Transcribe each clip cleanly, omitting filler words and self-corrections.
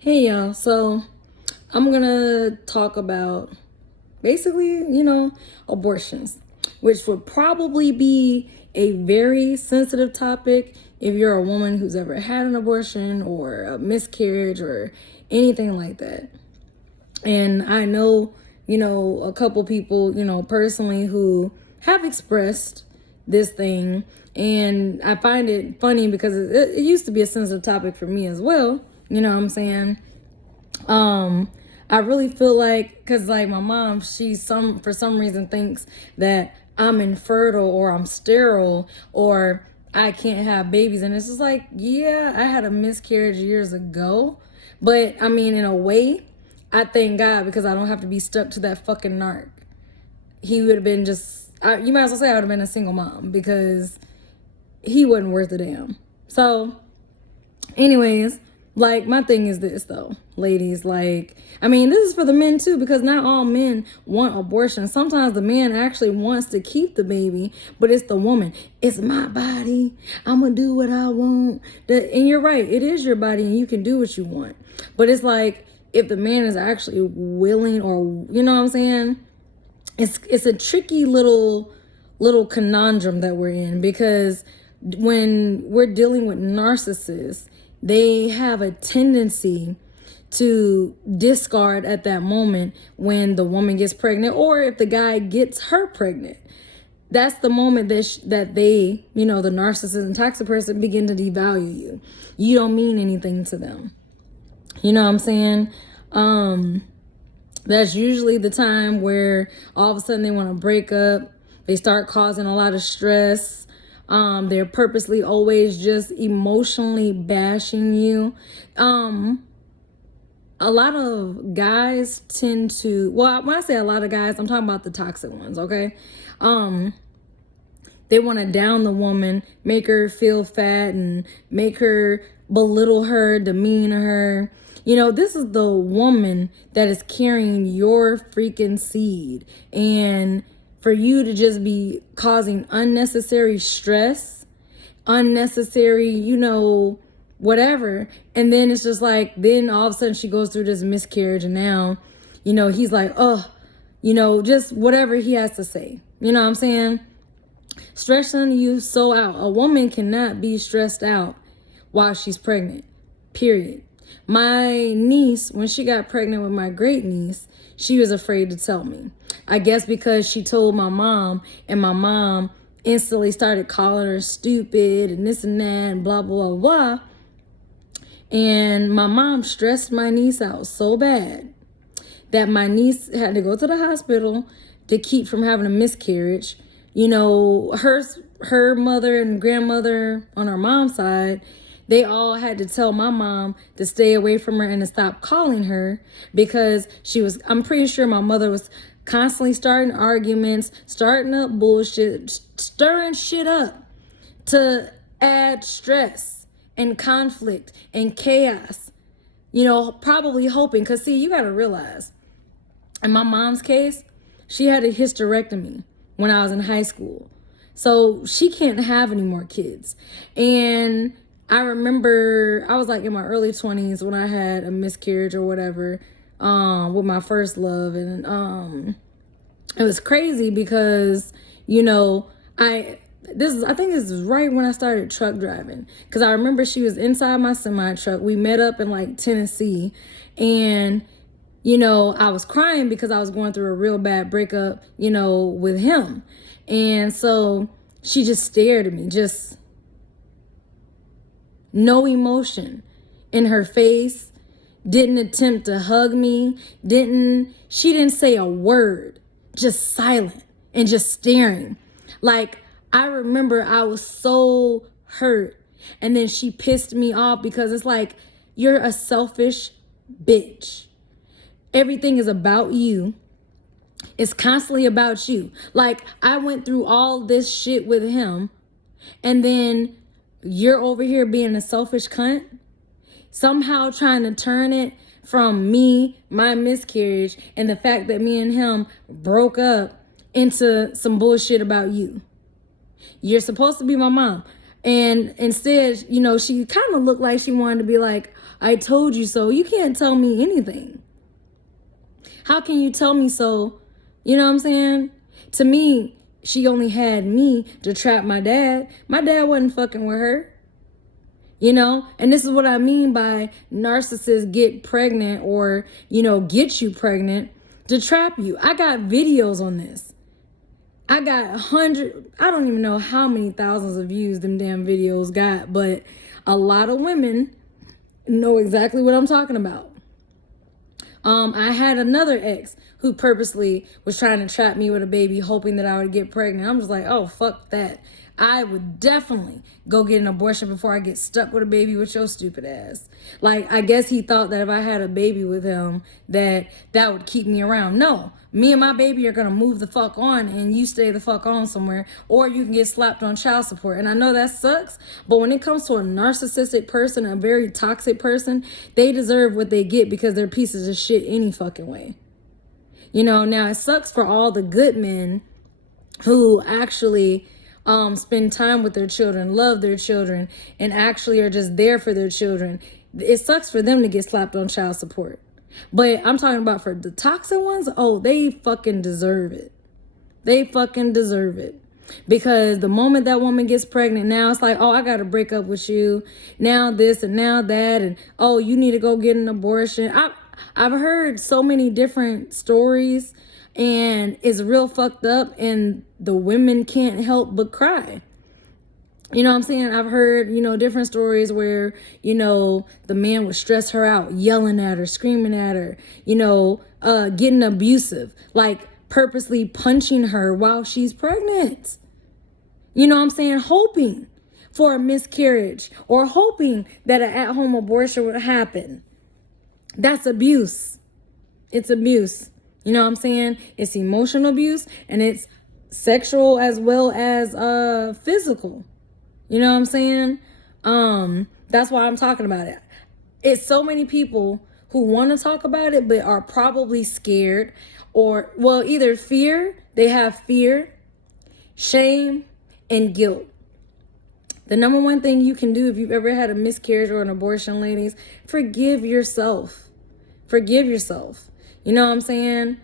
Hey y'all, so I'm gonna talk about basically, abortions, which would probably be a very sensitive topic if you're a woman who's ever had an abortion or a miscarriage or anything like that. And I know, a couple people, personally who have expressed this thing. And I find it funny because it used to be a sensitive topic for me as well. You know what I'm saying? I really feel like, cause like my mom, for some reason thinks that I'm infertile or I'm sterile or I can't have babies. And it's just like, yeah, I had a miscarriage years ago. But I mean, in a way, I thank God because I don't have to be stuck to that fucking narc. He would have been you might as well say I would have been a single mom because he wasn't worth a damn. So, anyways, like my thing is this though, ladies, like, I mean, this is for the men too, because not all men want abortion. Sometimes the man actually wants to keep the baby, but it's the woman. It's my body. I'm gonna do what I want. And you're right, it is your body and you can do what you want. But it's like, if the man is actually willing, or you know what I'm saying? It's a tricky little conundrum that we're in, because when we're dealing with narcissists, they have a tendency to discard at that moment when the woman gets pregnant, or if the guy gets her pregnant. That's the moment that they, the narcissist and toxic person, begin to devalue you. You don't mean anything to them. You know what I'm saying? That's usually the time where all of a sudden they want to break up. They start causing a lot of stress. They're purposely always just emotionally bashing you. A lot of guys tend to, well, when I say a lot of guys, I'm talking about the toxic ones, okay? They want to down the woman, make her feel fat, and make her belittle her, demean her. This is the woman that is carrying your freaking seed. And for you to just be causing unnecessary stress, unnecessary, whatever. And then it's just like, then all of a sudden she goes through this miscarriage, and now, he's like, just whatever he has to say. You know what I'm saying? Stressing you so out. A woman cannot be stressed out while she's pregnant, period. My niece, when she got pregnant with my great niece, she was afraid to tell me. I guess because she told my mom, and my mom instantly started calling her stupid and this and that and blah, blah, blah, blah. And my mom stressed my niece out so bad that my niece had to go to the hospital to keep from having a miscarriage. Her mother and grandmother on her mom's side, they all had to tell my mom to stay away from her and to stop calling her, because I'm pretty sure my mother was constantly starting arguments, starting up bullshit, stirring shit up to add stress and conflict and chaos, probably hoping, because see, you got to realize, in my mom's case, she had a hysterectomy when I was in high school. So she can't have any more kids. And I remember I was like in my early 20s when I had a miscarriage or whatever, with my first love. And it was crazy because, I think this is right when I started truck driving. Because I remember she was inside my semi truck. We met up in like Tennessee. And I was crying because I was going through a real bad breakup, with him. And so she just stared at me, just no emotion in her face, didn't attempt to hug me, she didn't say a word, just silent and just staring. Like, I remember I was so hurt. And then she pissed me off because it's like, you're a selfish bitch. Everything is about you. It's constantly about you. Like, I went through all this shit with him, and then you're over here being a selfish cunt, somehow trying to turn it from me, my miscarriage, and the fact that me and him broke up into some bullshit about you. You're supposed to be my mom. And instead, you know, she kind of looked like she wanted to be like, I told you so. You can't tell me anything. How can you tell me so? You know what I'm saying? To me, she only had me to trap my dad. My dad wasn't fucking with her. You know, and this is what I mean by narcissists get pregnant or, you know, get you pregnant to trap you. I got videos on this. I got 100, I don't even know how many thousands of views them damn videos got, but a lot of women know exactly what I'm talking about. I had another ex who purposely was trying to trap me with a baby, hoping that I would get pregnant. I'm just like, oh, fuck that. I would definitely go get an abortion before I get stuck with a baby with your stupid ass. Like, I guess he thought that if I had a baby with him, that would keep me around. No, me and my baby are going to move the fuck on and you stay the fuck on somewhere, or you can get slapped on child support. And I know that sucks, but when it comes to a narcissistic person, a very toxic person, they deserve what they get because they're pieces of shit any fucking way. You know, now it sucks for all the good men who actually spend time with their children, love their children, and actually are just there for their children. It sucks for them to get slapped on child support. But I'm talking about for the toxic ones, oh, they fucking deserve it. They fucking deserve it. Because the moment that woman gets pregnant, now it's like, oh, I got to break up with you. Now this and now that. And, oh, you need to go get an abortion. I've heard so many different stories, and it's real fucked up, and the women can't help but cry. You know what I'm saying? I've heard, you know, different stories where, you know, the man would stress her out, yelling at her, screaming at her, you know, getting abusive, like purposely punching her while she's pregnant. You know what I'm saying? Hoping for a miscarriage or hoping that an at-home abortion would happen. That's abuse. It's abuse. You know what I'm saying? It's emotional abuse, and it's sexual as well as physical. You know what I'm saying? That's why I'm talking about it. It's so many people who want to talk about it but are probably scared, or, well, either they have fear, shame, and guilt. The number one thing you can do if you've ever had a miscarriage or an abortion, ladies, forgive yourself. Forgive yourself. You know what I'm saying?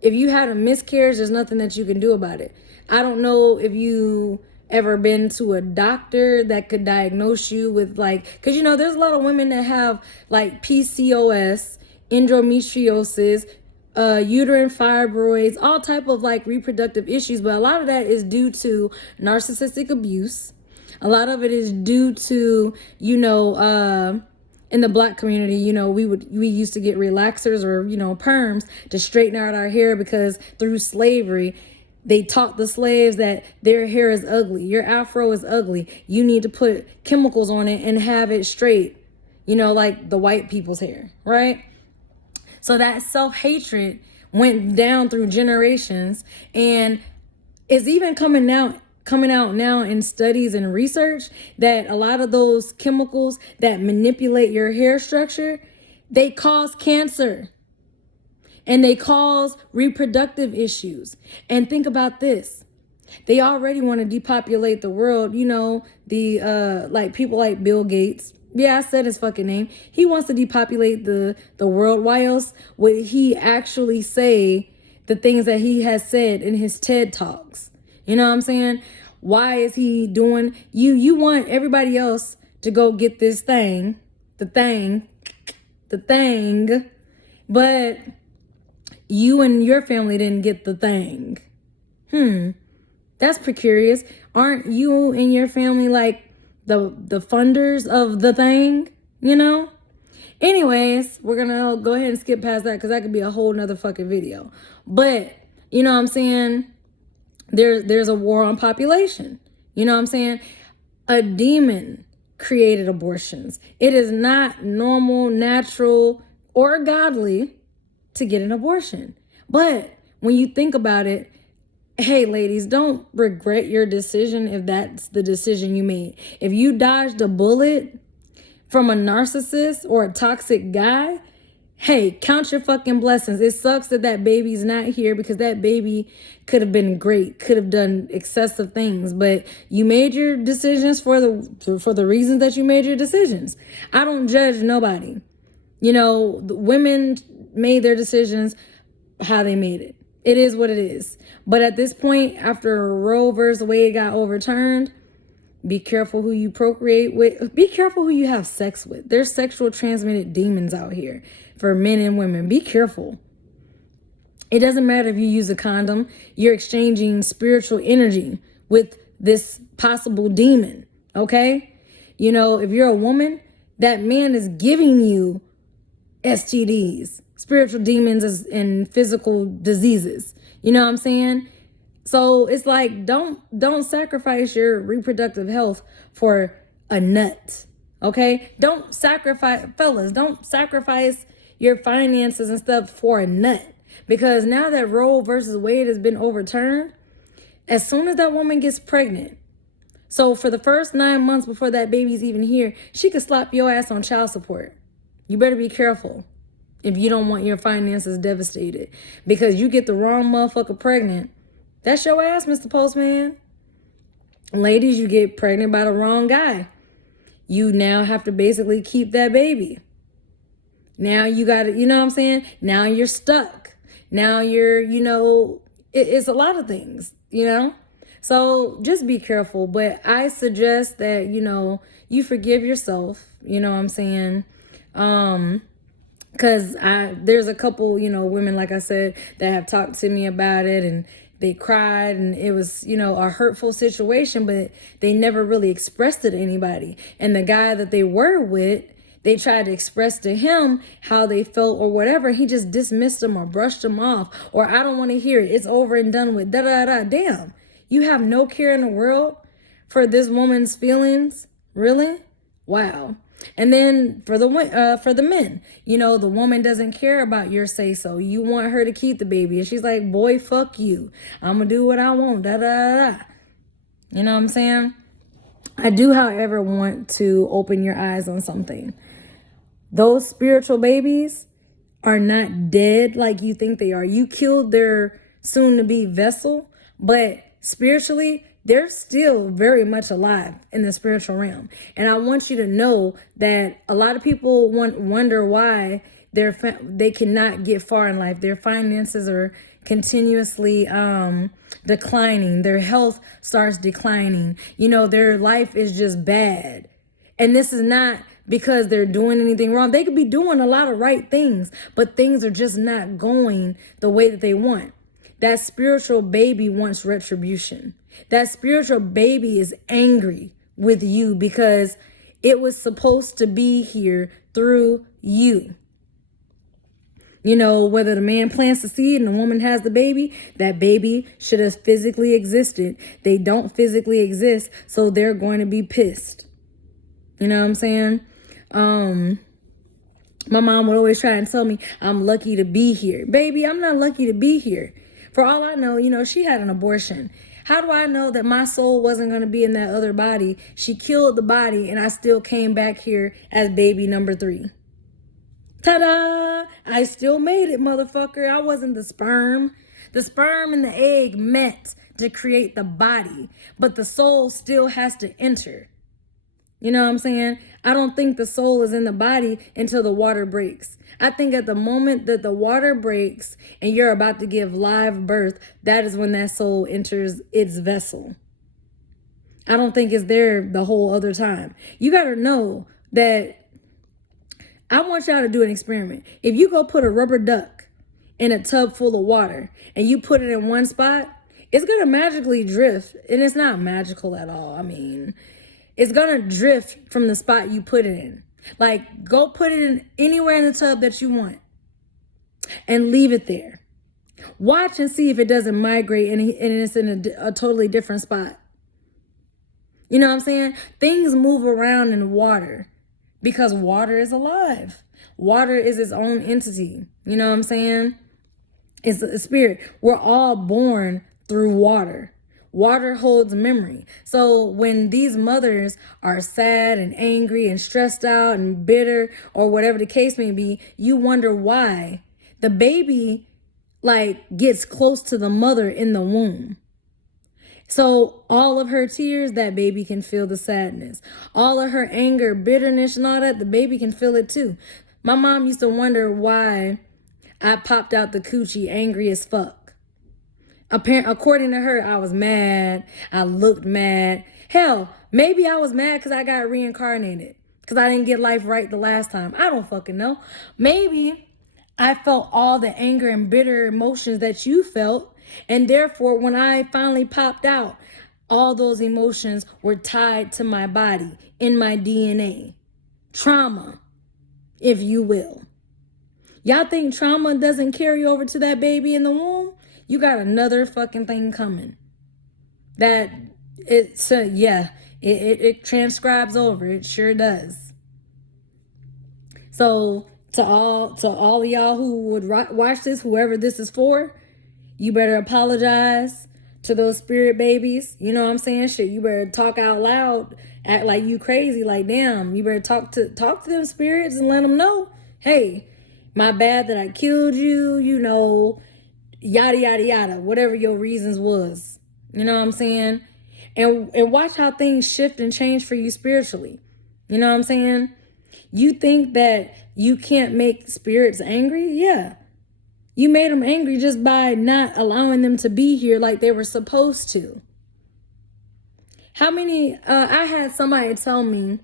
If you had a miscarriage, there's nothing that you can do about it. I don't know if you ever been to a doctor that could diagnose you with, like, because, you know, there's a lot of women that have like PCOS, endometriosis, uterine fibroids, all type of like reproductive issues. But a lot of that is due to narcissistic abuse. A lot of it is due to, you know, in the Black community, you know, we used to get relaxers or, you know, perms to straighten out our hair because through slavery, they taught the slaves that their hair is ugly. Your afro is ugly. You need to put chemicals on it and have it straight, you know, like the white people's hair, right? So that self-hatred went down through generations, and it's even coming out now in studies and research that a lot of those chemicals that manipulate your hair structure, they cause cancer and they cause reproductive issues. And think about this. They already want to depopulate the world. You know, the like people like Bill Gates. Yeah, I said his fucking name. He wants to depopulate the world. Why else would he actually say the things that he has said in his TED Talks? You know what I'm saying? Why is he doing, you want everybody else to go get this thing, the thing, but you and your family didn't get the thing. That's precarious. Aren't you and your family like the funders of the thing, you know? Anyways, we're gonna go ahead and skip past that because that could be a whole nother fucking video. But, you know what I'm saying? There's a war on population. You know what I'm saying? A demon created abortions. It is not normal, natural, or godly to get an abortion. But when you think about it, hey, ladies, don't regret your decision if that's the decision you made. If you dodged a bullet from a narcissist or a toxic guy, hey, count your fucking blessings. It sucks that that baby's not here because that baby could have been great, could have done excessive things, but you made your decisions for the reasons that you made your decisions. I don't judge nobody. You know, the women made their decisions how they made it. It is what it is. But at this point, after Roe versus Wade got overturned, be careful who you procreate with. Be careful who you have sex with. There's sexual transmitted demons out here for men and women. Be careful. It doesn't matter if you use a condom. You're exchanging spiritual energy with this possible demon, okay? You know, if you're a woman, that man is giving you STDs, spiritual demons, and physical diseases. You know what I'm saying? So it's like, don't sacrifice your reproductive health for a nut, okay? Don't sacrifice your finances and stuff for a nut. Because now that Roe versus Wade has been overturned, as soon as that woman gets pregnant, so for the first 9 months before that baby's even here, she could slap your ass on child support. You better be careful if you don't want your finances devastated. Because you get the wrong motherfucker pregnant, that's your ass, Mr. Postman. Ladies, you get pregnant by the wrong guy. You now have to basically keep that baby. Now you got to, you know what I'm saying? Now you're stuck. Now you're, you know, it's a lot of things, you know? So just be careful. But I suggest that, you know, you forgive yourself, you know what I'm saying? Because there's a couple, you know, women, like I said, that have talked to me about it, and they cried, and it was, you know, a hurtful situation, but they never really expressed it to anybody. And the guy that they were with, they tried to express to him how they felt or whatever. He just dismissed them or brushed them off, or I don't want to hear it. It's over and done with. Damn, you have no care in the world for this woman's feelings? Really? Wow. And then for the men, you know, the woman doesn't care about your say so. You want her to keep the baby, and she's like, boy, fuck you. I'm gonna do what I want. You know what I'm saying? I do, however, want to open your eyes on something. Those spiritual babies are not dead like you think they are. You killed their soon-to-be vessel, but spiritually, they're still very much alive in the spiritual realm. And I want you to know that a lot of people wonder why they cannot get far in life. Their finances are continuously declining. Their health starts declining. You know, their life is just bad. And this is not because they're doing anything wrong. They could be doing a lot of right things, but things are just not going the way that they want. That spiritual baby wants retribution. That spiritual baby is angry with you because it was supposed to be here through you. You know, whether the man plants the seed and the woman has the baby, that baby should have physically existed. They don't physically exist, so they're going to be pissed. You know what I'm saying? My mom would always try and tell me, I'm lucky to be here. Baby, I'm not lucky to be here. For all I know, you know, she had an abortion. How do I know that my soul wasn't going to be in that other body? She killed the body, and I still came back here as baby number 3. Ta-da! I still made it, motherfucker. I wasn't the sperm. The sperm and the egg met to create the body, but the soul still has to enter. You know what I'm saying? I don't think the soul is in the body until the water breaks. I think at the moment that the water breaks and you're about to give live birth, that is when that soul enters its vessel. I don't think it's there the whole other time. You got to know that I want y'all to do an experiment. If you go put a rubber duck in a tub full of water and you put it in one spot, it's going to magically drift. And it's not magical at all. I mean, it's going to drift from the spot you put it in. Like, go put it in anywhere in the tub that you want and leave it there. Watch and see if it doesn't migrate and it's in a totally different spot. You know what I'm saying? Things move around in water because water is alive. Water is its own entity. You know what I'm saying? It's a spirit. We're all born through water. Water holds memory. So when these mothers are sad and angry and stressed out and bitter or whatever the case may be, you wonder why the baby like gets close to the mother in the womb. So all of her tears, that baby can feel the sadness. All of her anger, bitterness, and all that, the baby can feel it too. My mom used to wonder why I popped out the coochie angry as fuck. According to her, I was mad. I looked mad. Hell, maybe I was mad because I got reincarnated. Because I didn't get life right the last time. I don't fucking know. Maybe I felt all the anger and bitter emotions that you felt. And therefore, when I finally popped out, all those emotions were tied to my body, in my DNA. Trauma, if you will. Y'all think trauma doesn't carry over to that baby in the womb? You got another fucking thing coming. That it transcribes over. It sure does. So to all of y'all who would watch this, whoever this is for, you better apologize to those spirit babies. You know what I'm saying? Shit, you better talk out loud, act like you crazy. Like, damn, you better talk to them spirits and let them know, hey, my bad that I killed you, you know, yada, yada, yada, whatever your reasons was. You know what I'm saying? And watch how things shift and change for you spiritually. You know what I'm saying? You think that you can't make spirits angry? Yeah. You made them angry just by not allowing them to be here like they were supposed to. How many, I had somebody tell me,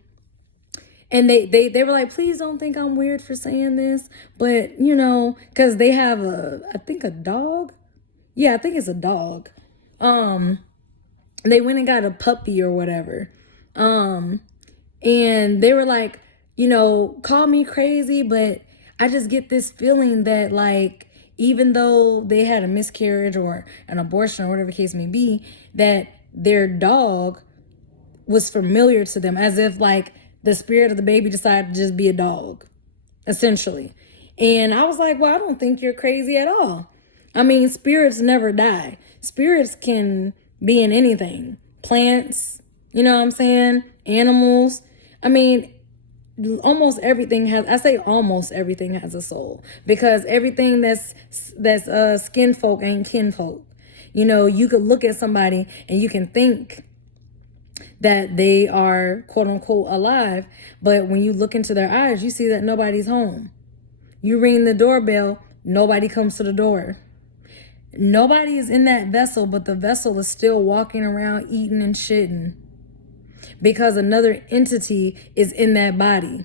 and they were like, please don't think I'm weird for saying this, but you know, cause they have I think a dog. Yeah, I think it's a dog. They went and got a puppy or whatever. And they were like, you know, call me crazy, but I just get this feeling that like, even though they had a miscarriage or an abortion or whatever the case may be, that their dog was familiar to them, as if like the spirit of the baby decided to just be a dog, essentially. And I was like, well, I don't think you're crazy at all. I mean, spirits never die. Spirits can be in anything. Plants, you know what I'm saying? Animals. I mean, almost everything has, I say almost everything has a soul, because everything that's skin folk ain't kin folk. You know, you could look at somebody and you can think that they are quote unquote alive, but when you look into their eyes, you see that nobody's home. You ring the doorbell, nobody comes to the door. Nobody is in that vessel, but the vessel is still walking around eating and shitting, because another entity is in that body.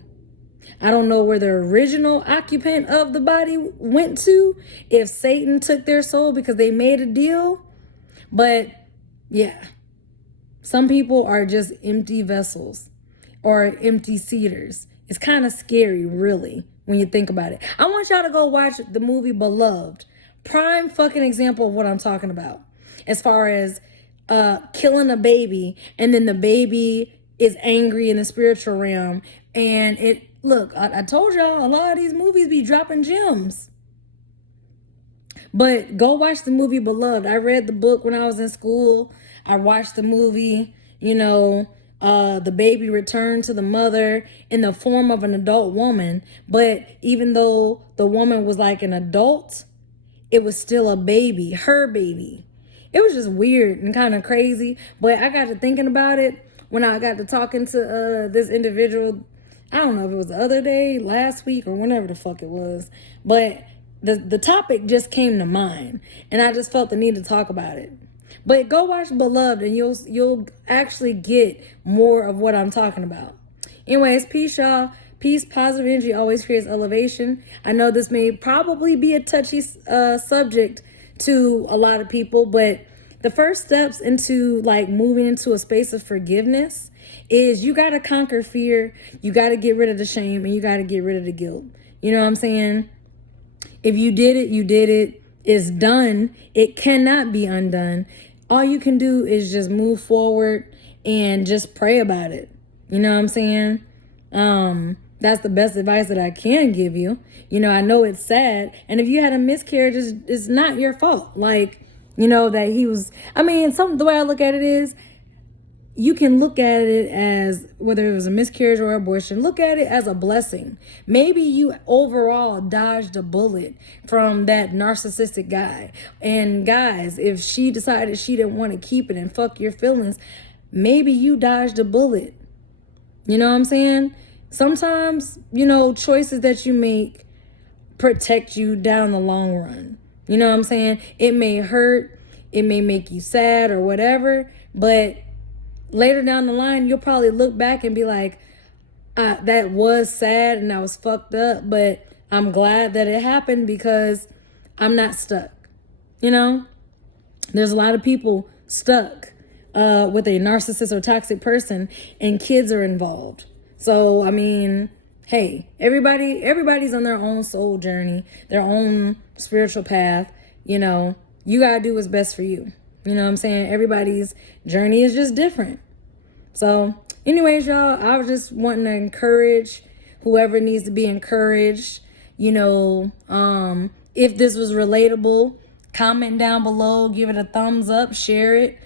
I don't know where the original occupant of the body went to, if Satan took their soul because they made a deal. But yeah, some people are just empty vessels or empty seaters. It's kind of scary, really, when you think about it. I want y'all to go watch the movie Beloved. Prime fucking example of what I'm talking about. As far as killing a baby, and then the baby is angry in the spiritual realm. And I told y'all, a lot of these movies be dropping gems. But go watch the movie Beloved. I read the book when I was in school. I watched the movie. You know, the baby returned to the mother in the form of an adult woman. But even though the woman was like an adult, it was still a baby, her baby. It was just weird and kind of crazy. But I got to thinking about it when I got to talking to this individual. I don't know if it was the other day, last week, or whenever the fuck it was. But the topic just came to mind, and I just felt the need to talk about it. But go watch Beloved, and you'll actually get more of what I'm talking about. Anyways, peace, y'all. Peace, positive energy always creates elevation. I know this may probably be a touchy subject to a lot of people, but the first steps into like moving into a space of forgiveness is you got to conquer fear. You got to get rid of the shame, and you got to get rid of the guilt. You know what I'm saying? If you did it, you did it. It's done. It cannot be undone. All you can do is just move forward and just pray about it. You know what I'm saying? That's the best advice that I can give you. You know, I know it's sad. And if you had a miscarriage, it's not your fault. Like, You know, that he was, I mean, the way I look at it is, you can look at it as, whether it was a miscarriage or abortion, look at it as a blessing. Maybe you overall dodged a bullet from that narcissistic guy. And guys, if she decided she didn't want to keep it and fuck your feelings, maybe you dodged a bullet. You know what I'm saying? Sometimes, you know, choices that you make protect you down the long run. You know what I'm saying? It may hurt, it may make you sad or whatever, but later down the line, you'll probably look back and be like, that was sad and I was fucked up, but I'm glad that it happened because I'm not stuck. You know, there's a lot of people stuck with a narcissist or toxic person, and kids are involved. So, I mean, hey, everybody's on their own soul journey, their own spiritual path. You know, you gotta do what's best for you. You know what I'm saying? Everybody's journey is just different. So, anyways, y'all, I was just wanting to encourage whoever needs to be encouraged. You know, if this was relatable, comment down below, give it a thumbs up, share it.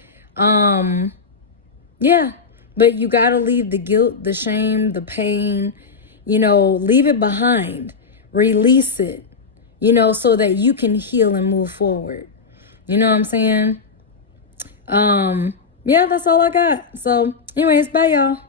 Yeah, but you got to leave the guilt, the shame, the pain, you know, leave it behind, release it, you know, so that you can heal and move forward. You know what I'm saying? Yeah, that's all I got. So anyways, bye y'all.